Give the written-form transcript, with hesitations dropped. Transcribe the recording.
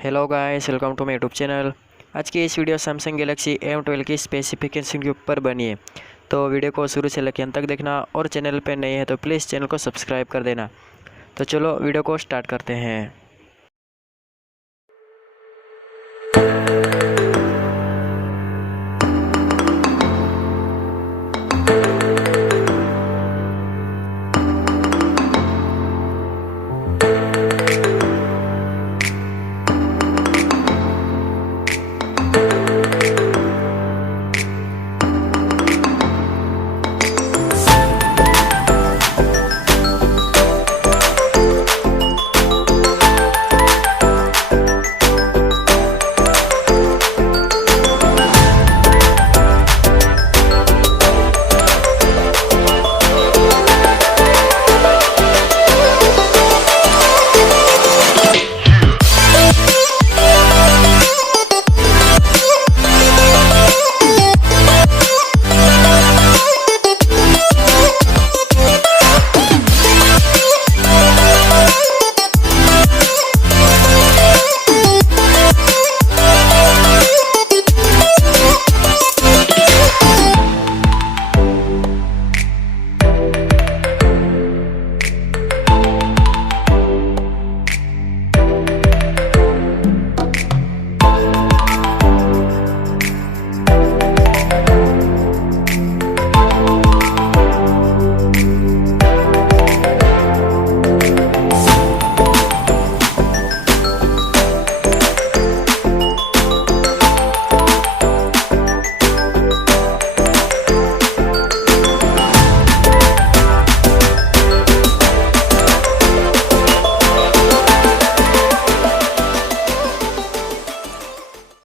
Hello guys, welcome to my YouTube channel. आज की इस video Samsung Galaxy M12 की specification के ऊपर बनी है, तो वीडियो को शुरू से लेकर अंत तक देखना और चैनल पे नए हैं तो प्लीज़ चैनल को सब्सक्राइब कर देना। तो चलो वीडियो को स्टार्ट करते हैं।